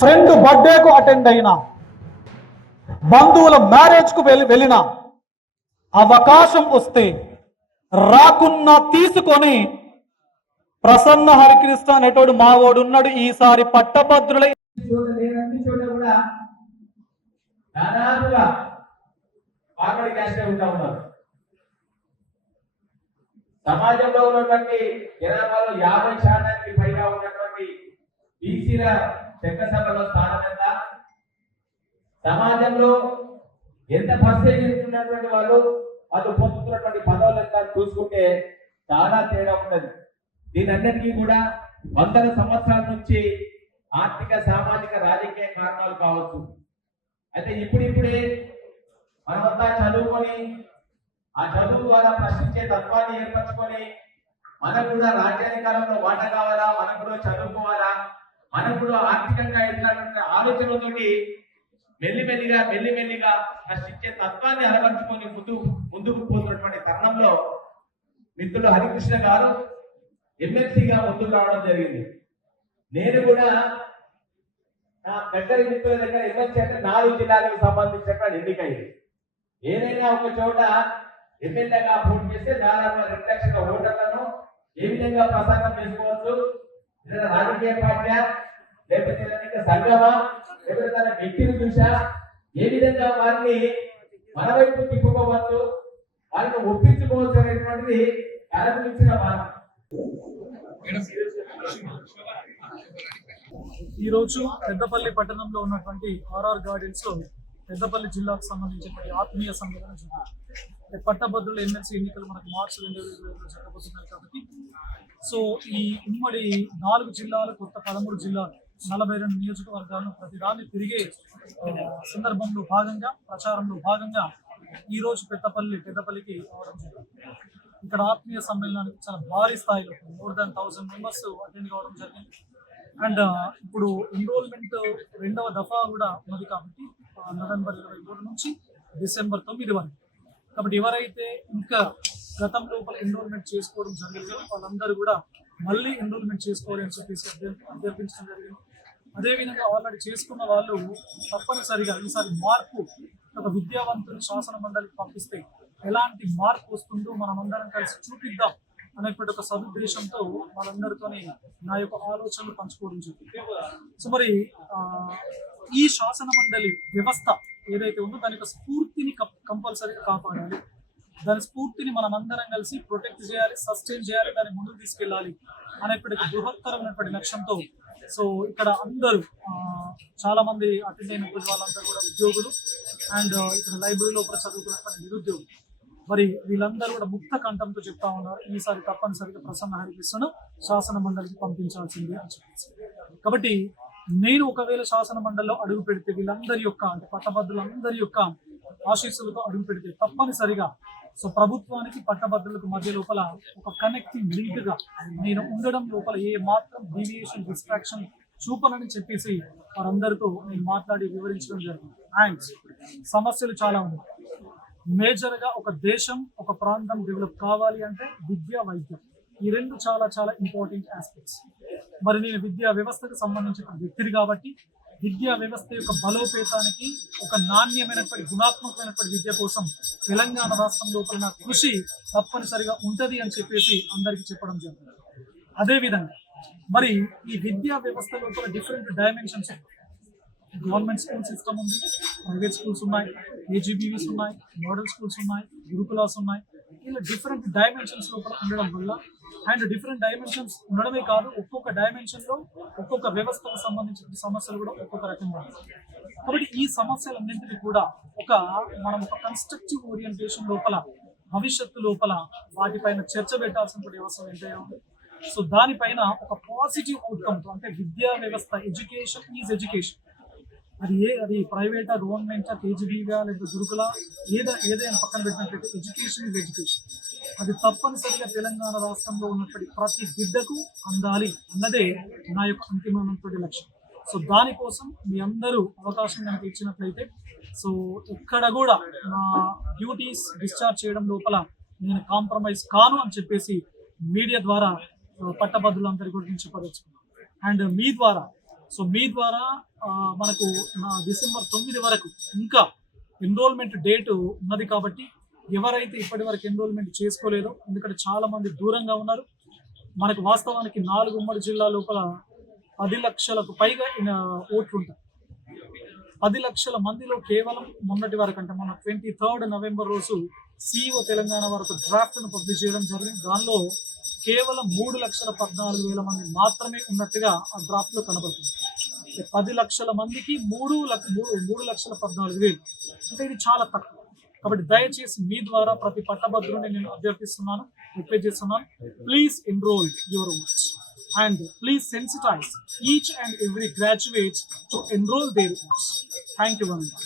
Friend బర్త్డేకు attend అయినా, బంధువుల మ్యారేజ్కు వెళ్ళిన అవకాశం వస్తే రాకున్నా తీసుకొని ప్రసన్న హరికృష్ణ అనేటోడు మావోడు ఉన్నాడు. ఈసారి పట్టభద్రుల సమాజంలో ఉన్నటువంటి జనాభాలో 50% పైగా ఉన్నటువంటి బీసీల చక్క సభలో స్థానం ఎంత, సమాజంలో ఎంత పర్సెంటేజ్ ఉన్నటువంటి వాళ్ళు పొందుతున్నటువంటి పదవులు ఎంత చూసుకుంటే చాలా తేడా ఉన్నది. దీనన్నిటికీ కూడా వందల సంవత్సరాల నుంచి ఆర్థిక, సామాజిక, రాజకీయ కారణాలు కావచ్చు. అయితే ఇప్పుడిప్పుడే మనమంతా చదువుకొని ఆ చదువు ద్వారా ప్రశ్నించే తత్వాన్ని ఏర్పరచుకొని మనకు కూడా రాజ్యాధికారంలో వాటా కావాలా, మనకు కూడా చదువుకోవాలా, మనకు కూడా ఆర్థికంగా ఎదుగుతున్న ఆలోచనతోటి మెల్లిమెల్లిగా ప్రశ్నించే తత్వాన్ని అలవర్చుకొని ముందుకు పోతున్నటువంటి తరుణంలో మిత్రులు హరికృష్ణ గారు ఎమ్మెల్సీగా ముందుకు రావడం జరిగింది. నేను కూడా నా దగ్గర మిత్రుల దగ్గర ఎమ్మెల్సీ అంటే 4 జిల్లాలకు సంబంధించిన ఎన్నికైంది. ఏదైనా ఒక చోట ఎమ్మెల్యేగా పోటీ చేస్తే దాదాపు 2 లక్షల ఓటర్లను ఏ విధంగా ప్రసారం చేసుకోవచ్చు, రాజకీయ పార్టీ లేకపోతే సంఘమా లేకపోతే తన వ్యక్తిని చూసా ఏ విధంగా వారిని మన వైపు తిప్పుకోవచ్చు, వారిని ఒప్పించుకోవచ్చు అనేటువంటిది కలపించిన బాధ. ఈరోజు పెద్దపల్లి పట్టణంలో ఉన్నటువంటి ఆర్ఆర్ గార్డెన్స్ లో పెద్దపల్లి జిల్లాకు సంబంధించిన ఆత్మీయ సమ్మేళనం జరిగింది. పట్టభద్రుల ఎమ్మెల్సీ ఎన్నికలు మనకు మార్చి 2020 జరగబోతున్నాయి కాబట్టి సో ఈ ఉమ్మడి 4 జిల్లాలు, కొత్త 13 జిల్లాలు, 42 నియోజకవర్గాలను ప్రతిదాన్ని తిరిగే సందర్భంలో భాగంగా, ప్రచారంలో భాగంగా ఈరోజు పెద్దపల్లికి రావడం జరిగింది. ఇక్కడ ఆత్మీయ సమ్మేళనానికి చాలా భారీ స్థాయిలో more than 1000 మెంబర్స్ అటెండ్ కావడం జరిగింది. అండ్ ఇప్పుడు ఎన్రోల్మెంట్ 2వ దఫా కూడా ఉన్నది కాబట్టి నవంబర్ 23 నుంచి డిసెంబర్ 9 వరకు. కాబట్టి ఎవరైతే ఇంకా గతం లోపల ఎన్రోల్మెంట్ చేసుకోవడం జరిగిందో వాళ్ళందరూ కూడా మళ్ళీ ఎన్రోల్మెంట్ చేసుకోవాలని చెప్పేసి అభ్యర్థించడం జరిగింది. అదేవిధంగా ఆల్రెడీ చేసుకున్న వాళ్ళు తప్పనిసరిగా ఈసారి మార్పు, ఒక విద్యావంతుని శాసన మండలికి పంపిస్తే ఎలాంటి మార్పు వస్తుందో మనమందరం కలిసి చూపిద్దాం అనేటువంటి ఒక సదుద్దేశంతో వాళ్ళందరితోనే నా యొక్క ఆలోచనలు పంచుకోవడం జరిగింది. సో మరి ఈ శాసన మండలి వ్యవస్థ ఏదైతే ఉందో దాని యొక్క స్ఫూర్తిని కంపల్సరీగా కాపాడాలి, దాని స్ఫూర్తిని మనమందరం కలిసి ప్రొటెక్ట్ చేయాలి, సస్టైన్ చేయాలి, దాన్ని ముందుకు తీసుకెళ్ళాలి అనేటువంటి బృహత్తరమైనటువంటి లక్ష్యంతో సో ఇక్కడ అందరూ చాలా మంది అటెండ్ అయినటువంటి వాళ్ళందరూ కూడా ఉద్యోగులు అండ్ ఇక్కడ లైబ్రరీలో కూడా చదువుకున్నటువంటి నిరుద్యోగులు. మరి వీళ్ళందరూ కూడా ముక్త కంఠంతో చెప్తా ఉన్నారు, ఈసారి తప్పనిసరిగా ప్రసన్న హరికృష్ణను శాసన మండలికి పంపించాల్సిందే అని చెప్పేసి. కాబట్టి నేను ఒకవేళ శాసన మండలిలో అడుగు పెడితే వీళ్ళందరి యొక్క అంటే పట్టభద్రులందరి యొక్క ఆశీస్సులతో అడుగు పెడితే తప్పనిసరిగా సో ప్రభుత్వానికి పట్టభద్రులకు మధ్య లోపల ఒక కనెక్టింగ్ లింక్ గా నేను ఉండడం లోపల ఏ మాత్రం డీవియేషన్, డిస్ట్రాక్షన్ చూపనని చెప్పేసి వారందరితో నేను మాట్లాడి వివరించడం జరిగింది. అండ్ సమస్యలు చాలా ఉన్నాయి. మేజర్ గా ఒక దేశం, ఒక ప్రాంతం డెవలప్ కావాలి అంటే విద్య, వైద్యం, ఈ రెండు చాలా చాలా ఇంపార్టెంట్ ఆస్పెక్ట్స్. మరి నేను విద్యా వ్యవస్థకు సంబంధించిన వ్యక్తిని కాబట్టి విద్యా వ్యవస్థ యొక్క బలోపేతానికి, ఒక నాణ్యమైనటువంటి గుణాత్మకమైనటువంటి విద్య కోసం తెలంగాణ రాష్ట్రం లోపల నా కృషి తప్పనిసరిగా ఉంటది అని చెప్పేసి అందరికీ చెప్పడం జరిగింది. అదేవిధంగా మరి ఈ విద్యా వ్యవస్థ లోపల different dimensions, government school system ఉంది, ప్రైవేట్ స్కూల్స్ ఉన్నాయి, ఏజీబీవీస్ ఉన్నాయి, మోడల్ స్కూల్స్ ఉన్నాయి, గురుకులాస్ ఉన్నాయి. ఇలా డిఫరెంట్ డైమెన్షన్స్ లోపల ఉండడం వల్ల అండ్ డిఫరెంట్ డైమెన్షన్స్ ఉండడమే కాదు, ఒక్కొక్క డైమెన్షన్ లో ఒక్కొక్క వ్యవస్థకు సంబంధించిన సమస్యలు కూడా ఒక్కొక్క రకంగా ఉంటాయి. కాబట్టి ఈ సమస్యలన్నింటినీ కూడా మనం ఒక కన్స్ట్రక్టివ్ ఓరియంటేషన్ లోపల, భవిష్యత్తు లోపల వాటిపైన చర్చ పెట్టాల్సిన అవసరం ఎంతైనా ఉంది. సో దానిపైన ఒక పాజిటివ్ అవుట్కమ్, అంటే విద్యా వ్యవస్థ, ఎడ్యుకేషన్ ఈజ్ ఎడ్యుకేషన్, అది ప్రైవేటా, గవర్నమెంటా, కేజీబీగా లేదా గురుకులా, ఏదైనా పక్కన పెట్టినట్లయితే ఎడ్యుకేషన్ ఈజ్ ఎడ్యుకేషన్. అది తప్పనిసరిగా తెలంగాణ రాష్ట్రంలో ఉన్నటువంటి ప్రతి బిడ్డకు అందాలి అన్నదే నా యొక్క అంతిమమైనటువంటి లక్ష్యం. సో దానికోసం మీ అందరూ అవకాశం నాకు ఇచ్చినట్లయితే సో ఎక్కడ కూడా నా డ్యూటీస్ డిశ్చార్జ్ చేయడం లోపల నేను కాంప్రమైజ్ కాను అని చెప్పేసి మీడియా ద్వారా పట్టభద్రులందరి గురించి చెప్పదలుచుకున్నాను. అండ్ మీ ద్వారా మనకు డిసెంబర్ 9 వరకు ఇంకా ఎన్రోల్మెంట్ డేట్ ఉన్నది కాబట్టి ఎవరైతే ఇప్పటి వరకు ఎన్రోల్మెంట్ చేసుకోలేదో, ఎందుకంటే చాలా మంది దూరంగా ఉన్నారు. మనకు వాస్తవానికి 4 ఉమ్మడి జిల్లా లోపల 10 లక్షలకు పైగా ఓట్లు ఉంటాయి. 10 లక్షల మందిలో కేవలం మొన్నటి వరకు అంటే మన 23 నవంబర్ రోజు CEO తెలంగాణ వరకు డ్రాఫ్ట్ను పబ్లిష్ చేయడం జరిగింది. దానిలో కేవలం 3,14,000 మంది మాత్రమే ఉన్నట్టుగా ఆ డ్రాఫ్ట్లో కనబడుతుంది. 10 లక్షల మందికి 3,14,000 అంటే ఇది చాలా తక్కువ. కాబట్టి దయచేసి మీ ద్వారా ప్రతి పట్టభద్రుని నేను అభ్యర్థిస్తున్నాను, రిక్వెస్ట్ చేస్తున్నాను, please enrol your oats and please sensitize each and every graduate to enroll their votes. Thank you very much.